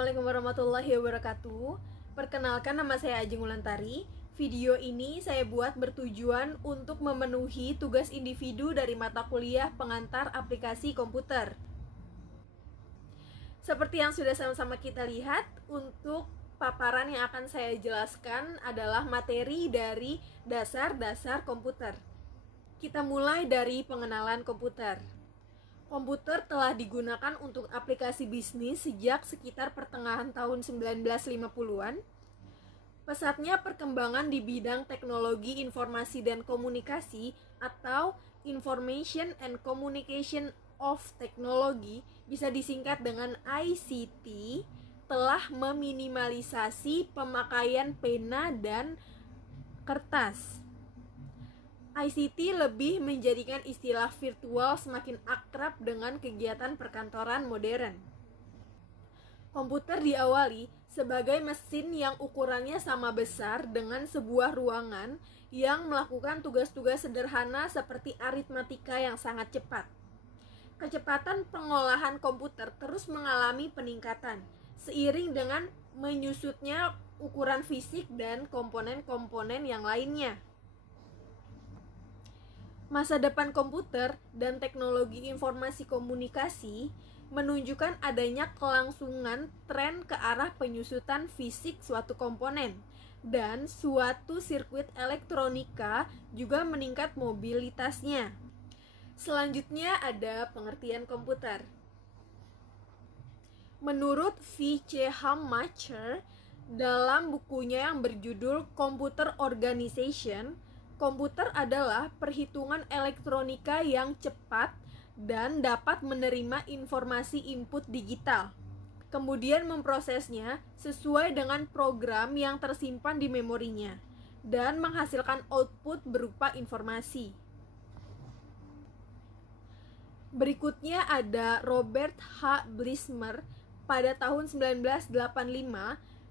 Assalamualaikum warahmatullahi wabarakatuh. Perkenalkan, nama saya Ajeng Ulantari. Video ini saya buat bertujuan untuk memenuhi tugas individu dari mata kuliah pengantar aplikasi komputer. Seperti yang sudah sama-sama kita lihat, untuk paparan yang akan saya jelaskan adalah materi dari dasar-dasar komputer. Kita mulai dari pengenalan komputer. Komputer telah digunakan untuk aplikasi bisnis sejak sekitar pertengahan tahun 1950-an. Pesatnya perkembangan di bidang teknologi informasi dan komunikasi atau Information and Communication of Technology, bisa disingkat dengan ICT, telah meminimalisasi pemakaian pena dan kertas. ICT lebih menjadikan istilah virtual semakin akrab dengan kegiatan perkantoran modern. Komputer diawali sebagai mesin yang ukurannya sama besar dengan sebuah ruangan yang melakukan tugas-tugas sederhana seperti aritmatika yang sangat cepat. Kecepatan pengolahan komputer terus mengalami peningkatan seiring dengan menyusutnya ukuran fisik dan komponen-komponen yang lainnya. Masa depan komputer dan teknologi informasi komunikasi menunjukkan adanya kelangsungan tren ke arah penyusutan fisik suatu komponen, dan suatu sirkuit elektronika juga meningkat mobilitasnya. Selanjutnya ada pengertian komputer. Menurut V.C. Hammacher dalam bukunya yang berjudul Computer Organization, komputer adalah perhitungan elektronika yang cepat dan dapat menerima informasi input digital, kemudian memprosesnya sesuai dengan program yang tersimpan di memorinya, dan menghasilkan output berupa informasi. Berikutnya ada Robert H. Blismer pada tahun 1985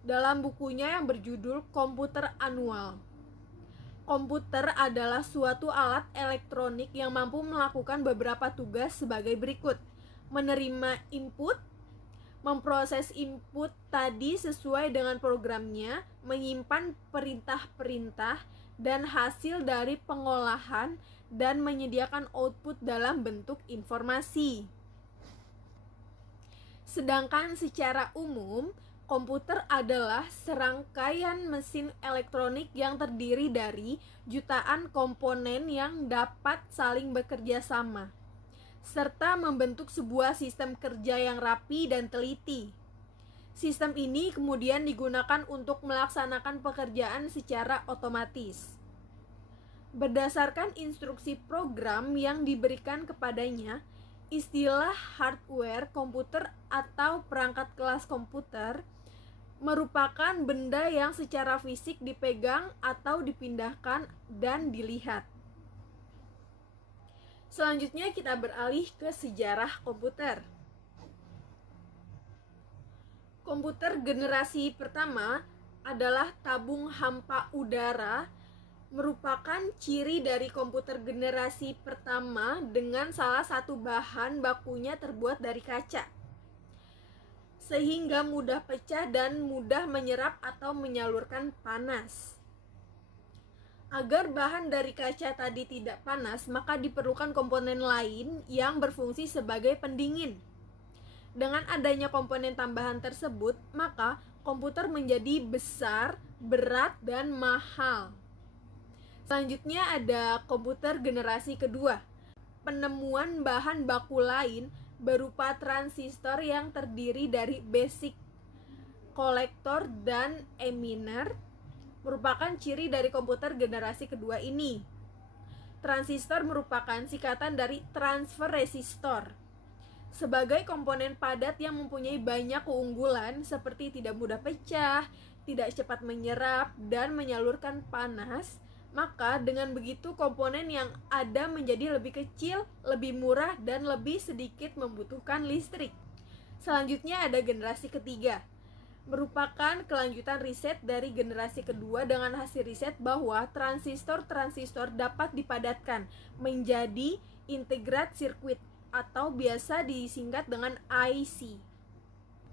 dalam bukunya yang berjudul Komputer Annual. Komputer adalah suatu alat elektronik yang mampu melakukan beberapa tugas sebagai berikut: menerima input, memproses input tadi sesuai dengan programnya, menyimpan perintah-perintah dan hasil dari pengolahan, dan menyediakan output dalam bentuk informasi. Sedangkan secara umum, komputer adalah serangkaian mesin elektronik yang terdiri dari jutaan komponen yang dapat saling bekerja sama, serta membentuk sebuah sistem kerja yang rapi dan teliti. Sistem ini kemudian digunakan untuk melaksanakan pekerjaan secara otomatis. Berdasarkan instruksi program yang diberikan kepadanya, istilah hardware komputer atau perangkat kelas komputer merupakan benda yang secara fisik dipegang atau dipindahkan dan dilihat. Selanjutnya kita beralih ke sejarah komputer. Komputer generasi pertama adalah tabung hampa udara, merupakan ciri dari komputer generasi pertama dengan salah satu bahan bakunya terbuat dari kaca, sehingga mudah pecah dan mudah menyerap atau menyalurkan panas. Agar bahan dari kaca tadi tidak panas, maka diperlukan komponen lain yang berfungsi sebagai pendingin. Dengan adanya komponen tambahan tersebut, maka komputer menjadi besar, berat, dan mahal. Selanjutnya ada komputer generasi kedua. Penemuan bahan baku lain berupa transistor yang terdiri dari basic, kolektor, dan eminer merupakan ciri dari komputer generasi kedua ini. Transistor merupakan singkatan dari transfer resistor. Sebagai komponen padat yang mempunyai banyak keunggulan seperti tidak mudah pecah, tidak cepat menyerap, dan menyalurkan panas, maka dengan begitu komponen yang ada menjadi lebih kecil, lebih murah, dan lebih sedikit membutuhkan listrik. Selanjutnya ada generasi ketiga, merupakan kelanjutan riset dari generasi kedua dengan hasil riset bahwa transistor-transistor dapat dipadatkan menjadi integrat circuit atau biasa disingkat dengan IC.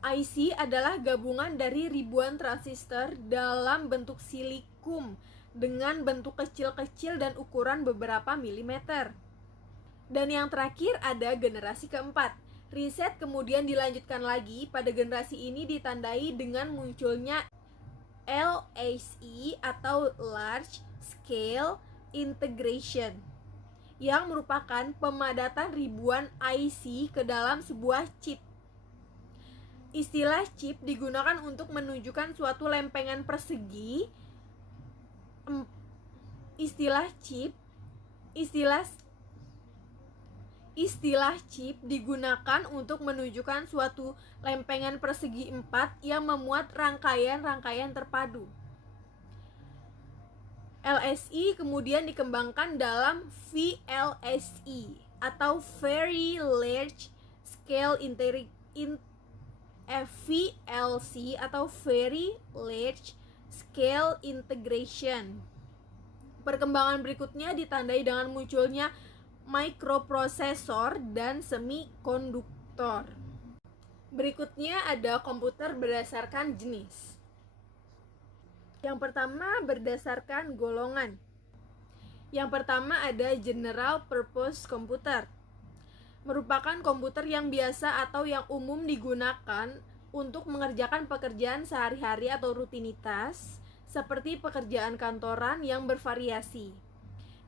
IC adalah gabungan dari ribuan transistor dalam bentuk silikum dengan bentuk kecil-kecil dan ukuran beberapa milimeter. Dan yang terakhir ada generasi keempat. Riset kemudian dilanjutkan lagi. Pada generasi ini ditandai dengan munculnya LSI atau Large Scale Integration, yang merupakan pemadatan ribuan IC ke dalam sebuah chip. Istilah chip digunakan untuk menunjukkan suatu lempengan persegi. Istilah chip digunakan untuk menunjukkan suatu lempengan persegi 4 yang memuat rangkaian-rangkaian terpadu. LSI kemudian dikembangkan dalam VLSI atau Very Large Scale VLC atau Very Large Scale Integration. Perkembangan berikutnya ditandai dengan munculnya mikroprosesor dan semikonduktor. Berikutnya ada komputer berdasarkan jenis. Yang pertama berdasarkan golongan. Yang pertama ada General Purpose Computer. Merupakan komputer yang biasa atau yang umum digunakan untuk mengerjakan pekerjaan sehari-hari atau rutinitas seperti pekerjaan kantoran yang bervariasi.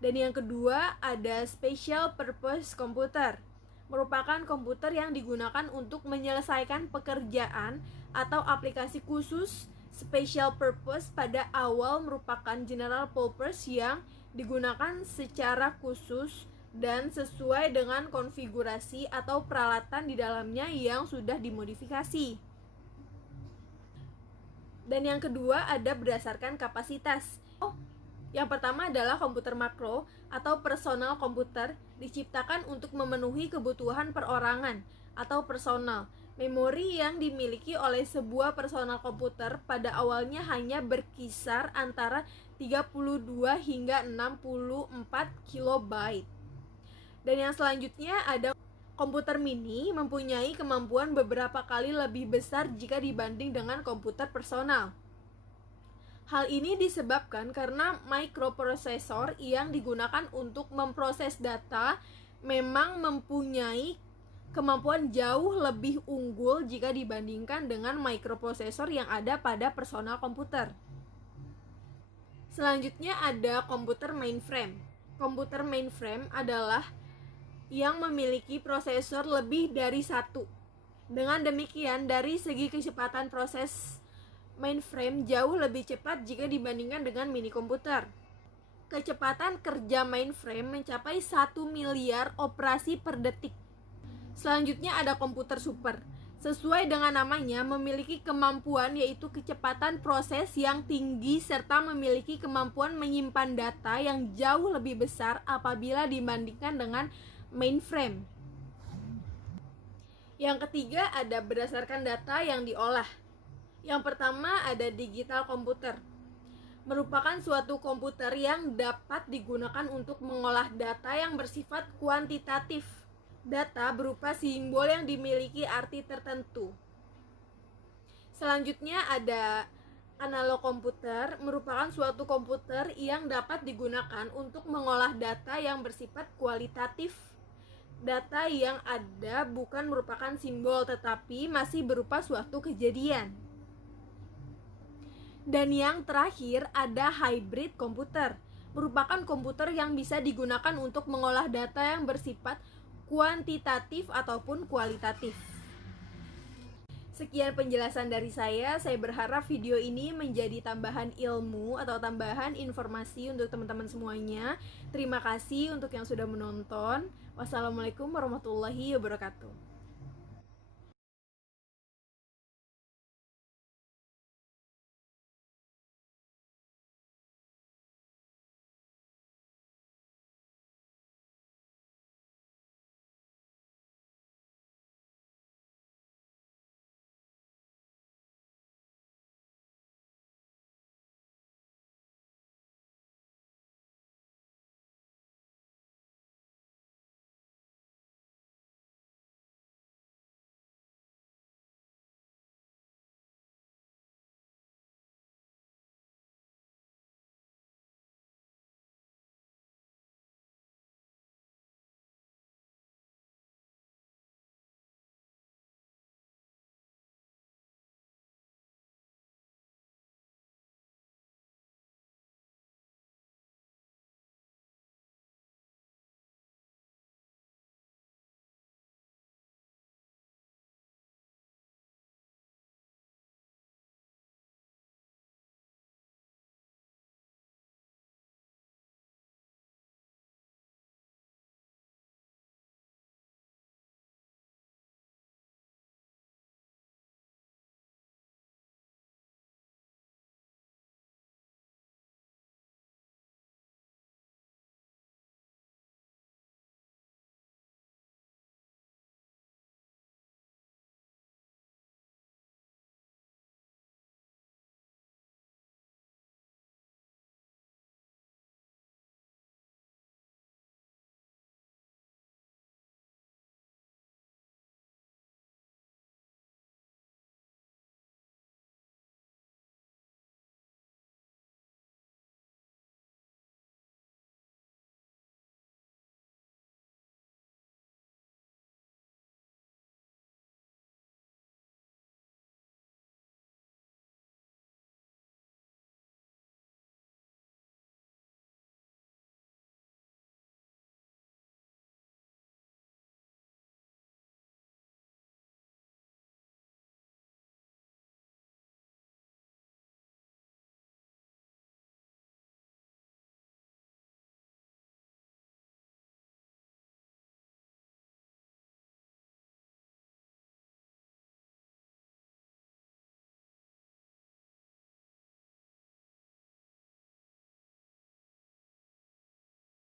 Dan yang kedua ada Special Purpose Computer. Merupakan komputer yang digunakan untuk menyelesaikan pekerjaan atau aplikasi khusus. Special Purpose pada awal merupakan General Purpose yang digunakan secara khusus dan sesuai dengan konfigurasi atau peralatan di dalamnya yang sudah dimodifikasi. Dan yang kedua ada berdasarkan kapasitas. Yang pertama adalah komputer makro atau personal komputer, diciptakan untuk memenuhi kebutuhan perorangan atau personal. Memori yang dimiliki oleh sebuah personal komputer pada awalnya hanya berkisar antara 32 hingga 64 kilobyte. Dan yang selanjutnya ada komputer mini, mempunyai kemampuan beberapa kali lebih besar jika dibanding dengan komputer personal. Hal ini disebabkan karena mikroprosesor yang digunakan untuk memproses data memang mempunyai kemampuan jauh lebih unggul jika dibandingkan dengan mikroprosesor yang ada pada personal komputer. Selanjutnya ada komputer mainframe. Komputer mainframe adalah yang memiliki prosesor lebih dari satu. Dengan demikian, dari segi kecepatan proses mainframe jauh lebih cepat jika dibandingkan dengan mini komputer. Kecepatan kerja mainframe mencapai 1 miliar operasi per detik. Selanjutnya ada komputer super. Sesuai dengan namanya, memiliki kemampuan yaitu kecepatan proses yang tinggi serta memiliki kemampuan menyimpan data yang jauh lebih besar apabila dibandingkan dengan mainframe. Yang ketiga ada berdasarkan data yang diolah. Yang pertama ada digital komputer. Merupakan suatu komputer yang dapat digunakan untuk mengolah data yang bersifat kuantitatif. Data berupa simbol yang dimiliki arti tertentu. Selanjutnya ada analog komputer, merupakan suatu komputer yang dapat digunakan untuk mengolah data yang bersifat kualitatif. Data yang ada bukan merupakan simbol tetapi masih berupa suatu kejadian. Dan yang terakhir ada hybrid komputer, merupakan komputer yang bisa digunakan untuk mengolah data yang bersifat kuantitatif ataupun kualitatif. Sekian penjelasan dari saya berharap video ini menjadi tambahan ilmu atau tambahan informasi untuk teman-teman semuanya. Terima kasih untuk yang sudah menonton. Wassalamualaikum warahmatullahi wabarakatuh.